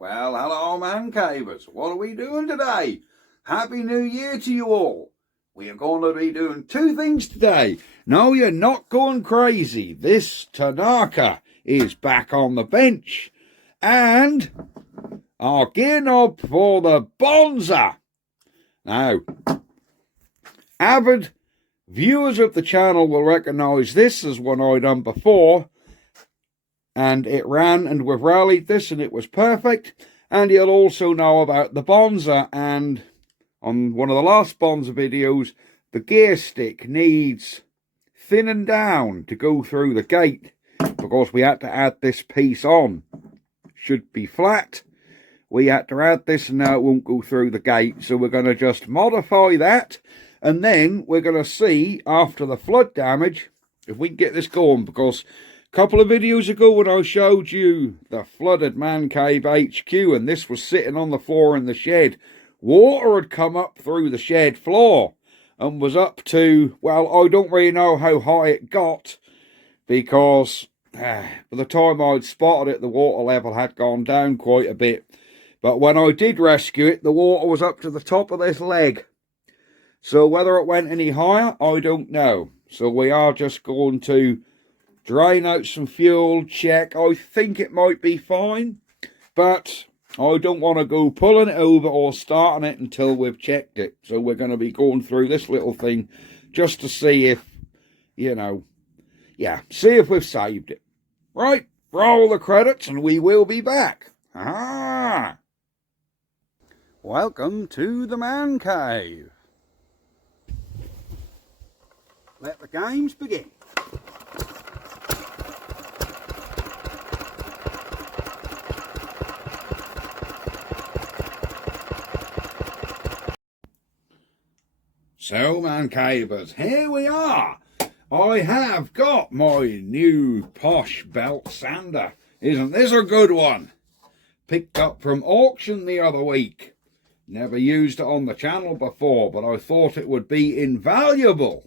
Well, hello, man cavers. What are we doing today? Happy New Year to you all. We are going to be doing two things today. No, you're not going crazy. This Tanaka is back on the bench. And our gear knob for the bonser. Now, avid viewers of the channel will recognise this as one I done before. And it ran, and we've rallied this, and it was perfect. And you'll also know about the bonser, and on one of the last bonser videos, the gear stick needs thinning down to go through the gate, because we had to add this piece on. Should be flat. We had to add this, and now it won't go through the gate, so we're going to just modify that, and then we're going to see, after the flood damage, if we can get this going, because couple of videos ago when I showed you the flooded man cave HQ and this was sitting on the floor in the shed, water had come up through the shed floor and was up to, well, I don't really know how high it got, because by the time I'd spotted it, the water level had gone down quite a bit. But when I did rescue it, the water was up to the top of this leg. So whether it went any higher, I don't know. So we are just going to drain out some fuel, check. I think it might be fine, but I don't want to go pulling it over or starting it until we've checked it. So we're going to be going through this little thing just to see if, you know, see if we've saved it. Right, roll the credits and we will be back. Ah! Welcome to the man cave. Let the games begin. So, man cavers, here we are. I have got my new posh belt sander. Isn't this a good one? Picked up from auction the other week. Never used it on the channel before, but I thought it would be invaluable.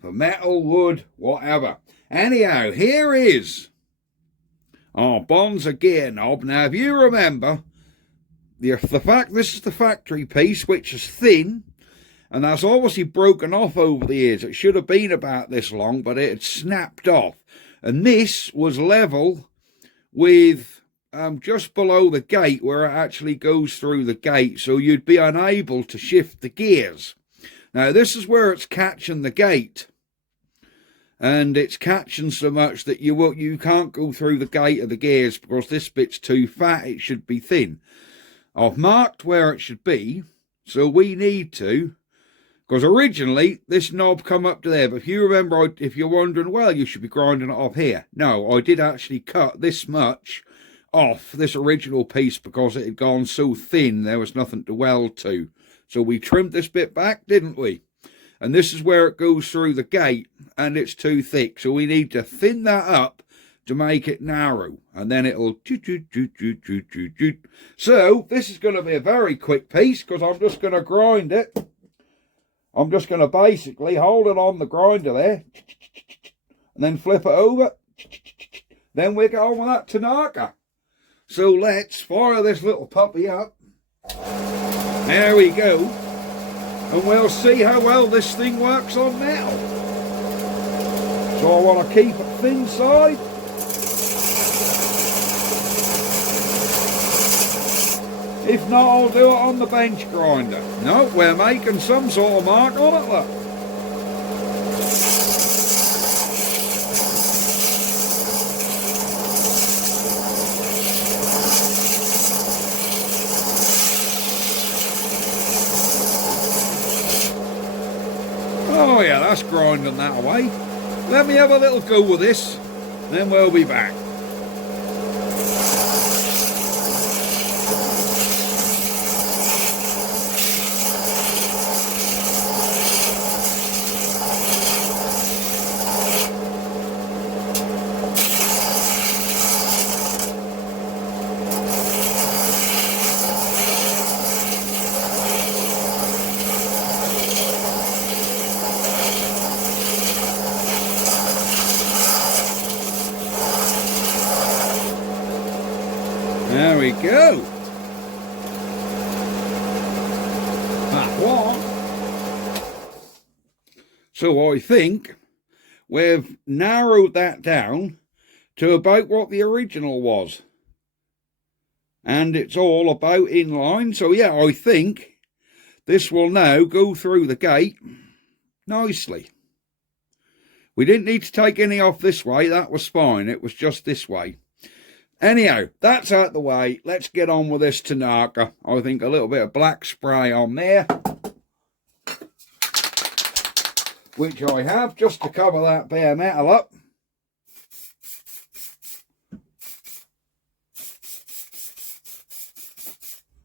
For metal, wood, whatever. Anyhow, here is our bonser gear knob. Now, if you remember, this is the factory piece, which is thin. And that's obviously broken off over the years. It should have been about this long, but it had snapped off. And this was level with just below the gate where it actually goes through the gate. So you'd be unable to shift the gears. Now this is where it's catching the gate. And it's catching so much that you can't go through the gate of the gears because this bit's too fat. It should be thin. I've marked where it should be. So we need to. Because originally, this knob come up to there. But if you remember, if you're wondering, well, you should be grinding it off here. No, I did actually cut this much off this original piece because it had gone so thin, there was nothing to weld to. So we trimmed this bit back, didn't we? And this is where it goes through the gate, and it's too thick. So we need to thin that up to make it narrow. And then it'll... So, this is going to be a very quick piece because I'm just going to grind it. I'm just going to basically hold it on the grinder there and then flip it over. Then we get on with that Tanaka. So let's fire this little puppy up. There we go. And we'll see how well this thing works on metal. So I want to keep it thin side. If not, I'll do it on the bench grinder. No, we're making some sort of mark on it, look. Oh yeah, that's grinding that away. Let me have a little go with this, then we'll be back. There we go. That one. So I think we've narrowed that down to about what the original was. And it's all about in line. So yeah, I think this will now go through the gate nicely. We didn't need to take any off this way. That was fine. It was just this way. Anyhow, that's out the way. Let's get on with this Tanaka. I think a little bit of black spray on there, which I have just to cover that bare metal up.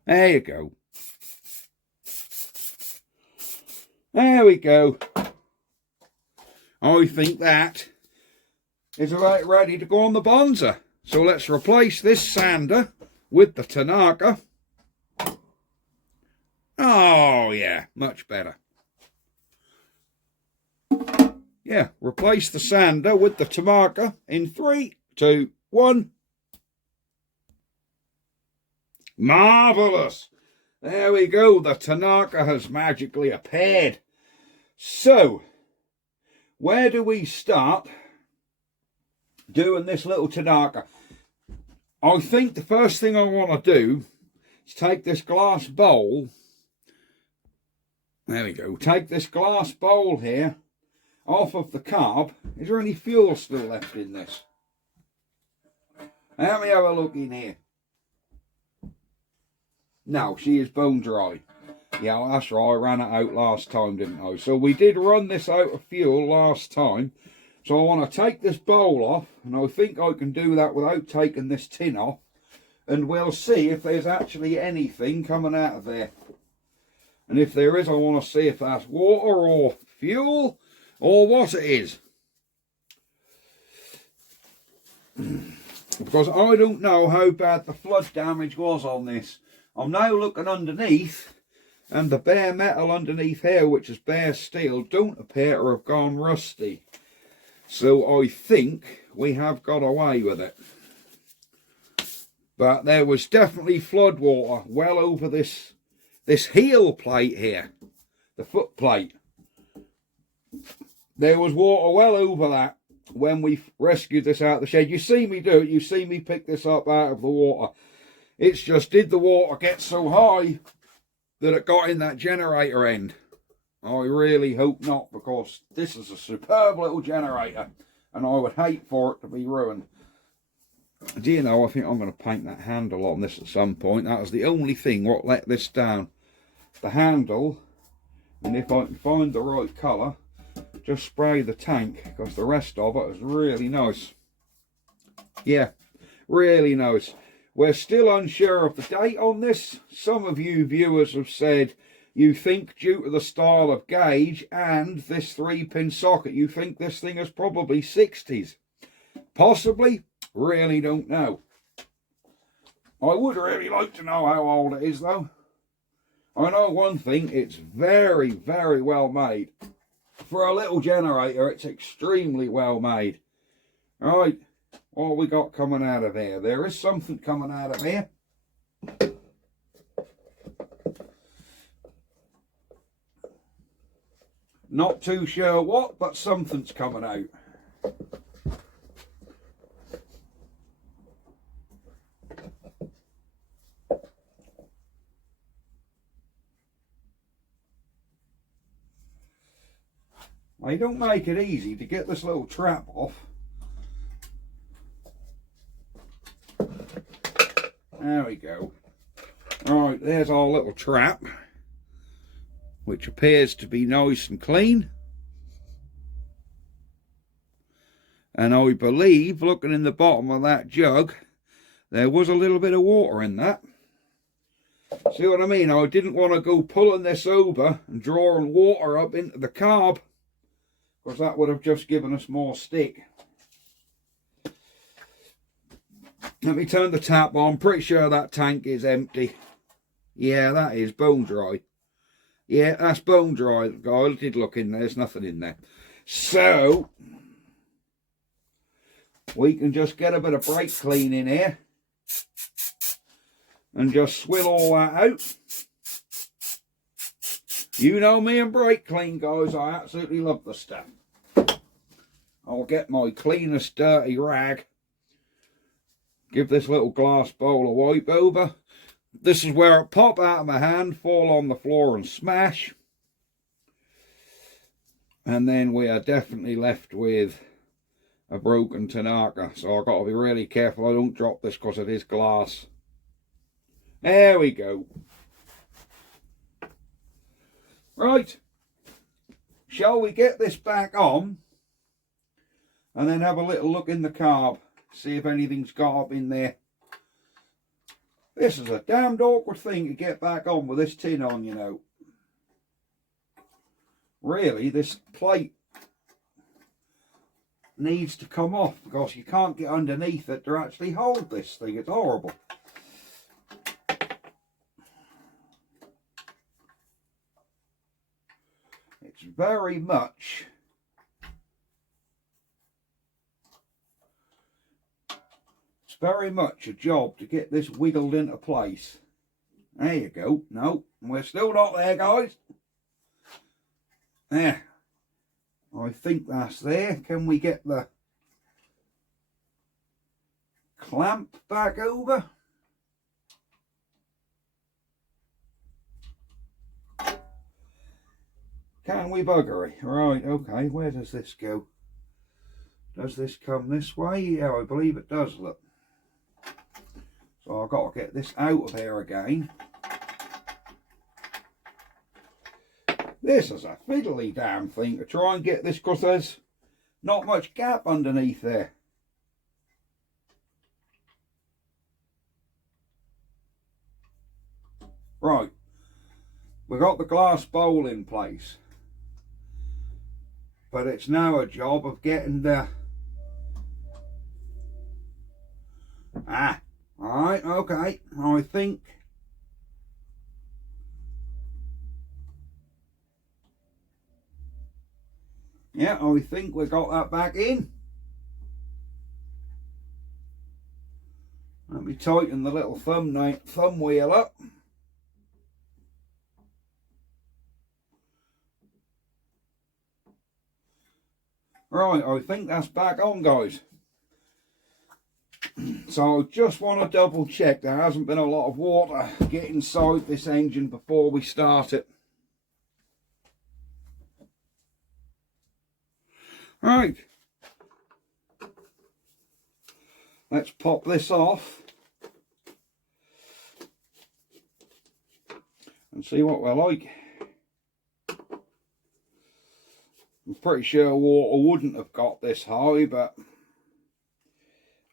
There you go. There we go. I think that is about ready to go on the bonser. So let's replace this sander with the Tanaka. Oh yeah, much better. Yeah, replace the sander with the Tanaka in 3, 2, 1. Marvellous. There we go. The Tanaka has magically appeared. So, where do we start doing this little Tanaka? I think the first thing I want to do is take this glass bowl. There we go. Take this glass bowl here off of the carb. Is there any fuel still left in this? Let me have a look in here. No, she is bone dry. Yeah, well, that's right. I ran it out last time, didn't I? So we did run this out of fuel last time. So I want to take this bowl off, and I think I can do that without taking this tin off. And we'll see if there's actually anything coming out of there. And if there is, I want to see if that's water or fuel or what it is. Because I don't know how bad the flood damage was on this. I'm now looking underneath, and the bare metal underneath here, which is bare steel, don't appear to have gone rusty. So I think we have got away with it. But there was definitely flood water well over this heel plate here, the foot plate. There was water well over that when we rescued this out of the shed. You see me do it. You see me pick this up out of the water. It's just, did the water get so high that it got in that generator end? I really hope not, because this is a superb little generator and I would hate for it to be ruined. Do you know, I think I'm going to paint that handle on this at some point. That was the only thing what let this down. The handle, and if I can find the right colour, just spray the tank, because the rest of it is really nice. Yeah, really nice. We're still unsure of the date on this. Some of you viewers have said you think due to the style of gauge and this 3-pin socket, you think this thing is probably 60s. Possibly, really don't know. I would really like to know how old it is though. I know one thing, it's very, very well made. For a little generator, it's extremely well made. Right. What have we got coming out of there? There is something coming out of here. Not too sure what, but something's coming out. They don't make it easy to get this little trap off. There we go. Right, there's our little trap, which appears to be nice and clean. And I believe, looking in the bottom of that jug, there was a little bit of water in that. See what I mean? I didn't want to go pulling this over and drawing water up into the carb, because that would have just given us more stick. Let me turn the tap on. Pretty sure that tank is empty. Yeah, that is bone dry. Yeah, that's bone dry. I did look in there. There's nothing in there. So, we can just get a bit of brake clean in here. and just swill all that out. You know me and brake clean, guys. I absolutely love the stuff. I'll get my cleanest dirty rag. Give this little glass bowl a wipe over. This is where it pop out of my hand, fall on the floor and smash. And then we are definitely left with a broken Tanaka. So I've got to be really careful I don't drop this because it is glass. There we go. Right. Shall we get this back on and then have a little look in the carb, see if anything's got up in there. This is a damned awkward thing to get back on with this tin on, you know. Really, this plate needs to come off because you can't get underneath it to actually hold this thing. It's horrible. It's very much a job to get this wiggled into place. There you go. No, we're still not there, guys. There. I think that's there. Can we get the clamp back over? Can we bugger it? Right, okay, where does this go? Does this come this way? Yeah, I believe it does, look. So I've got to get this out of here again. This is a fiddly damn thing to try and get this because there's not much gap underneath there. Right, we've got the glass bowl in place. But it's now a job of getting the... Alright, okay. I think... Yeah, I think we got that back in. Let me tighten the little thumb wheel up. Right, I think that's back on, guys. So I just want to double check there hasn't been a lot of water get inside this engine before we start it. Right. Let's pop this off and see what we're like. I'm pretty sure water wouldn't have got this high, but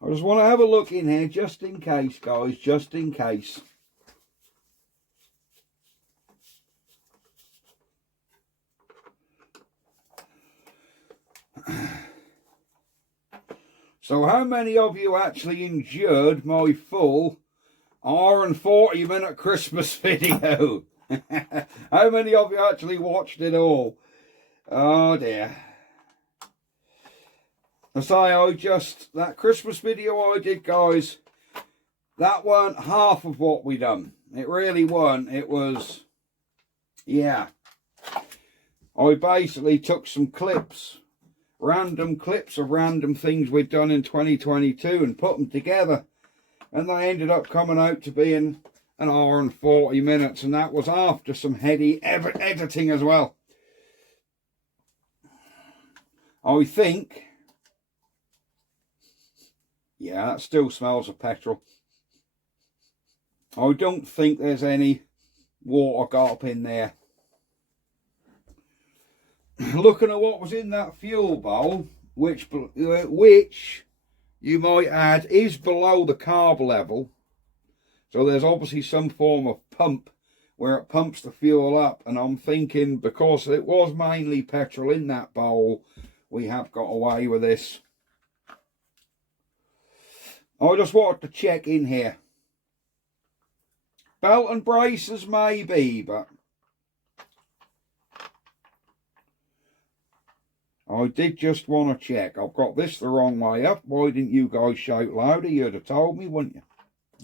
I just want to have a look in here just in case, guys, just in case. So how many of you actually endured my full hour and 40-minute Christmas video? How many of you actually watched it all? Oh dear. I say, that Christmas video I did, guys, that weren't half of what we done. It really weren't. It was, yeah. I basically took some clips, random clips of random things we'd done in 2022 and put them together. And they ended up coming out to being an hour and 40 minutes. And that was after some heady editing as well. I think... yeah, that still smells of petrol. I don't think there's any water got up in there. Looking at what was in that fuel bowl, which you might add is below the carb level. So there's obviously some form of pump where it pumps the fuel up. And I'm thinking because it was mainly petrol in that bowl, we have got away with this. I just wanted to check in here. Belt and braces maybe, but I did just want to check. I've got this the wrong way up. Why didn't you guys shout louder? You'd have told me, wouldn't you?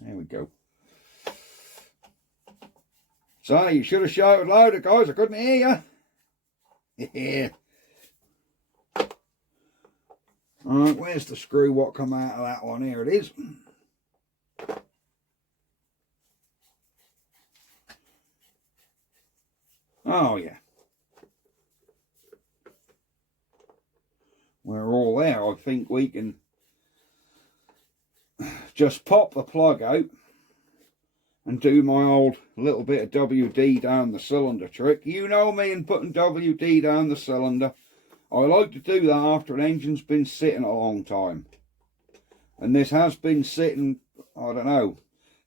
There we go. So you should have shouted louder, guys. I couldn't hear you. Yeah. Alright, where's the screw what come out of that one? Here it is. Oh yeah. We're all there. I think we can just pop the plug out and do my old little bit of WD down the cylinder trick. You know me and putting WD down the cylinder. I like to do that after an engine's been sitting a long time. And this has been sitting, I don't know,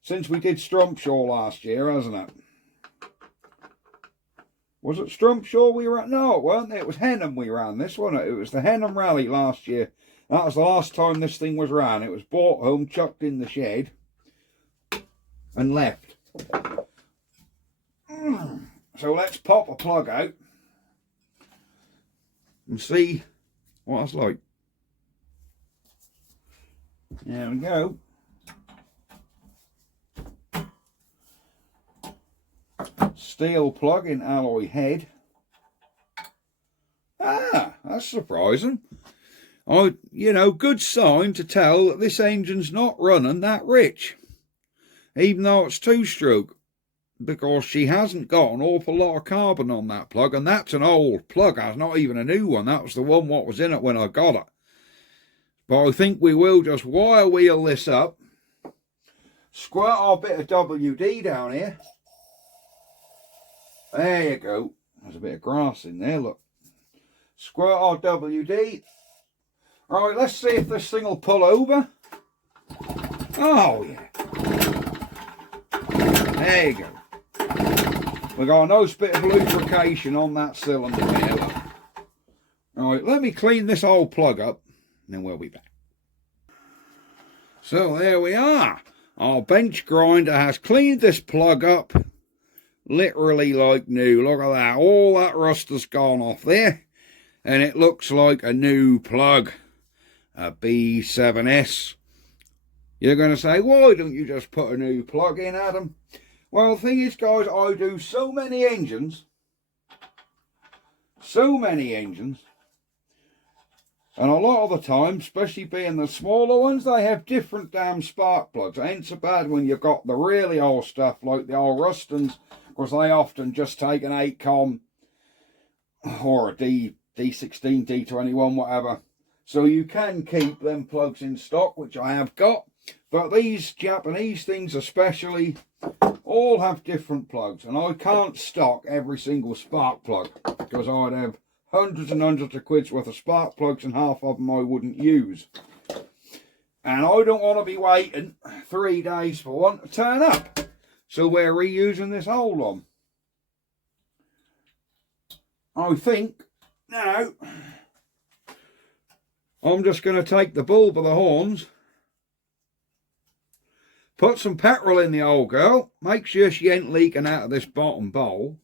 since we did Strumpshaw last year, hasn't it? Was it Strumpshaw we ran? No, it wasn't. It was Henham we ran this one. It was the Henham Rally last year. That was the last time this thing was ran. It was brought home, chucked in the shed, and left. So let's pop a plug out and see what it's like. There we go. Steel plug in alloy head. Ah, that's surprising. You know, good sign to tell that this engine's not running that rich, even though it's two-stroke, because she hasn't got an awful lot of carbon on that plug, and that's an old plug. That's not even a new one. That was the one what was in it when I got it. But I think we will just wire wheel this up, squirt our bit of WD down here. There you go. There's a bit of grass in there, look. Squirt our WD. Right, let's see if this thing will pull over. Oh, yeah. There you go. We got a nice bit of lubrication on that cylinder there, look. Right, let me clean this old plug up, and then we'll be back. So there we are. Our bench grinder has cleaned this plug up. Literally like new. Look at that. All that rust has gone off there. And it looks like a new plug. A B7S. You're going to say, why don't you just put a new plug in, Adam? Well, the thing is, guys, I do so many engines. And a lot of the time, especially being the smaller ones, they have different damn spark plugs. It ain't so bad when you've got the really old stuff like the old Rustons, because they often just take an 8-com or a D16, D21, whatever. So you can keep them plugs in stock, which I have got. But these Japanese things especially all have different plugs. And I can't stock every single spark plug, because I'd have hundreds and hundreds of quid's worth of spark plugs and half of them I wouldn't use. And I don't want to be waiting 3 days for one to turn up. So we're reusing this old one. I think now I'm just going to take the bull by the horns, put some petrol in the old girl, make sure she ain't leaking out of this bottom bowl,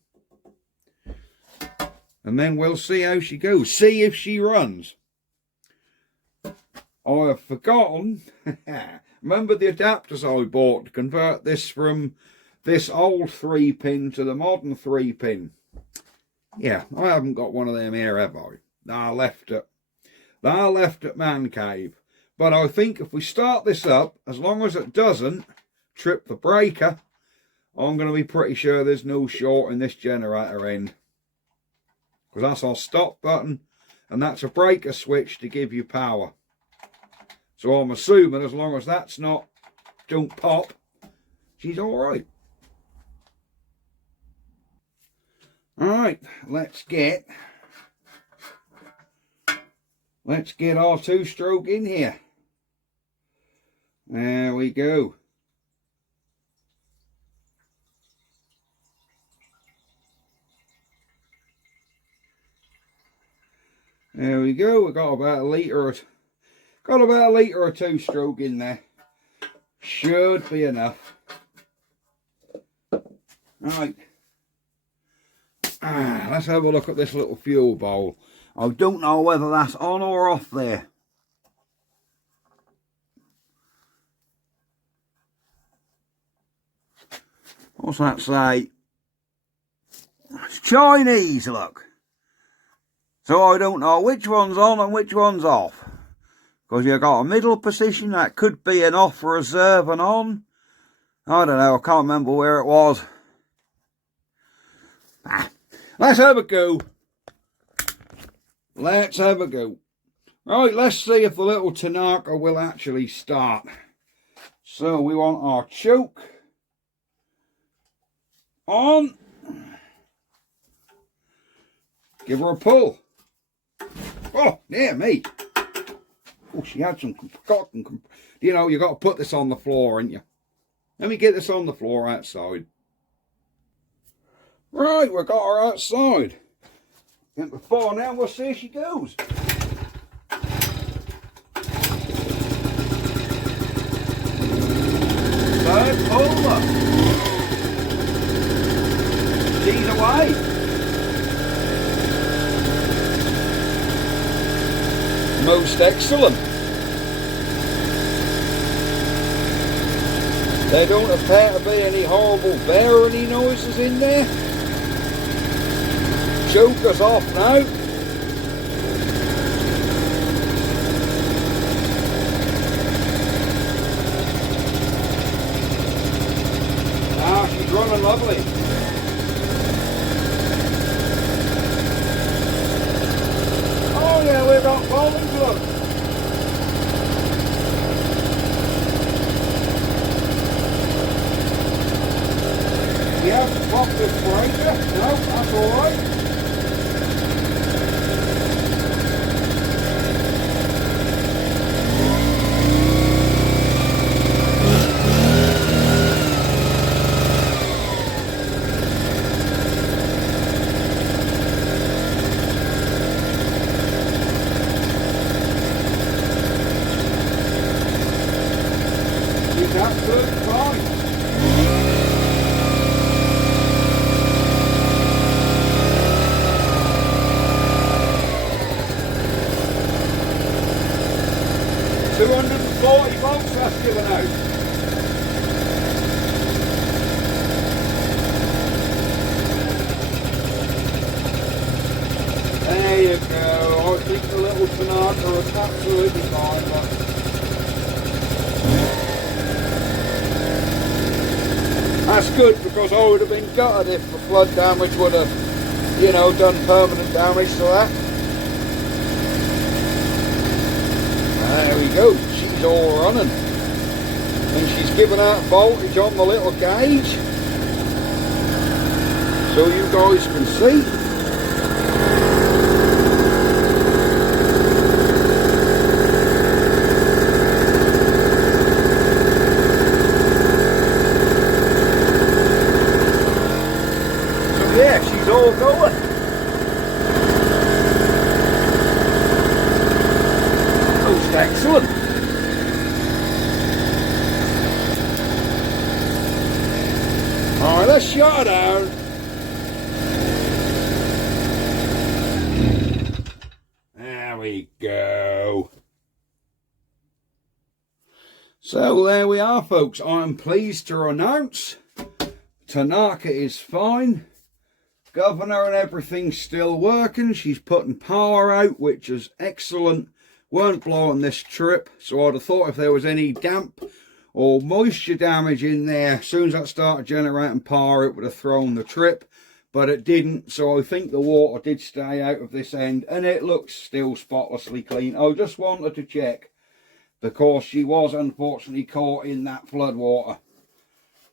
and then we'll see how she goes, see if she runs. I have forgotten, remember the adapters I bought to convert this from this old 3-pin to the modern 3-pin. Yeah, I haven't got one of them here, have I? I left at Man Cave. But I think if we start this up, as long as it doesn't trip the breaker, I'm going to be pretty sure there's no short in this generator end. Because that's our stop button, and that's a breaker switch to give you power. So I'm assuming as long as that's not, don't pop, she's alright. Alright, let's get our two-stroke in here. There we go. There we go. We got about a litre of two-stroke in there. Should be enough. Right. Let's have a look at this little fuel bowl. I don't know whether that's on or off there. What's that say? Chinese, look. So I don't know which one's on and which one's off. Because you've got a middle position that could be an off, reserve and on. I don't know, I can't remember where it was. Let's have a go. Let's have a go. Right, let's see if the little Tanaka will actually start. So we want our choke on. Give her a pull. Oh, dear me. Oh, she had some cotton. You know, you got to put this on the floor, ain't you? Let me get this on the floor outside. Right, we've got her outside. And before now, we'll see if she goes. Third puller. She's away. Most excellent. There don't appear to be any horrible barony noises in there. Joker's off now. Ah, she's running lovely. Oh yeah, we've got bowling blood. We have to pop this breaker. No, that's alright. Absolutely fine. $240 that's given out. There you go. I think the little Tanaka is absolutely fine. But that's good, because I would have been gutted if the flood damage would have, you know, done permanent damage to that. There we go, she's all running. And she's giving out voltage on the little gauge. So you guys can see. Yeah, she's all going. Most excellent. Alright, let's shut her down. There we go. So there we are, folks. I'm pleased to announce Tanaka is fine. Governor and everything's still working. She's putting power out, which is excellent. Weren't blowing this trip, so I'd have thought if there was any damp or moisture damage in there, as soon as that started generating power, it would have thrown the trip, but it didn't. So I think the water did stay out of this end, and it looks still spotlessly clean. I just wanted to check, because she was unfortunately caught in that flood water.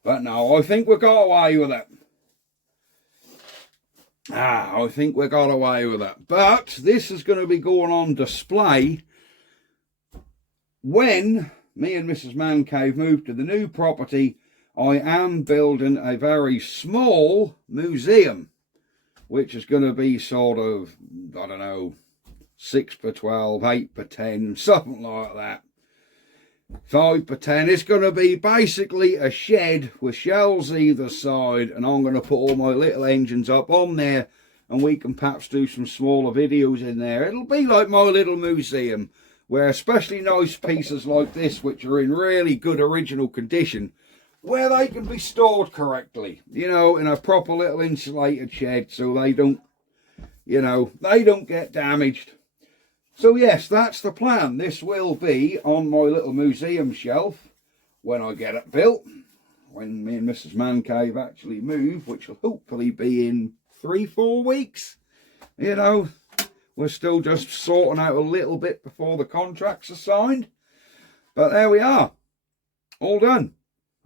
But no, I think we got away with it. I think we got away with it. But this is going to be going on display when me and Mrs. Mancave move to the new property. I am building a very small museum, which is going to be sort of, I don't know, 6 by 12, 8 by 10, something like that. 5 by 10. It's going to be basically a shed with shelves either side, and I'm going to put all my little engines up on there, and we can perhaps do some smaller videos in there. It'll be like my little museum, where especially nice pieces like this, which are in really good original condition, where they can be stored correctly, you know, in a proper little insulated shed, so they don't, you know, they don't get damaged. So yes, that's the plan. This will be on my little museum shelf when I get it built, when me and Mrs. Man Cave actually move, which will hopefully be in 3-4 weeks. You know, we're still just sorting out a little bit before the contracts are signed. But there we are, all done.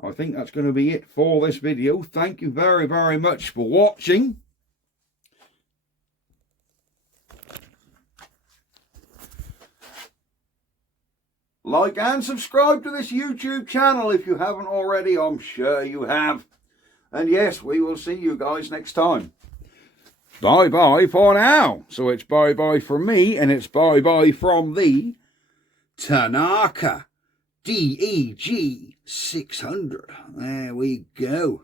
I think that's going to be it for this video. Thank you very, very much for watching. Like and subscribe to this YouTube channel if you haven't already. I'm sure you have. And yes, we will see you guys next time. Bye-bye for now. So it's bye-bye from me, and it's bye-bye from the Tanaka DEG 600. There we go.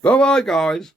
Bye-bye, guys.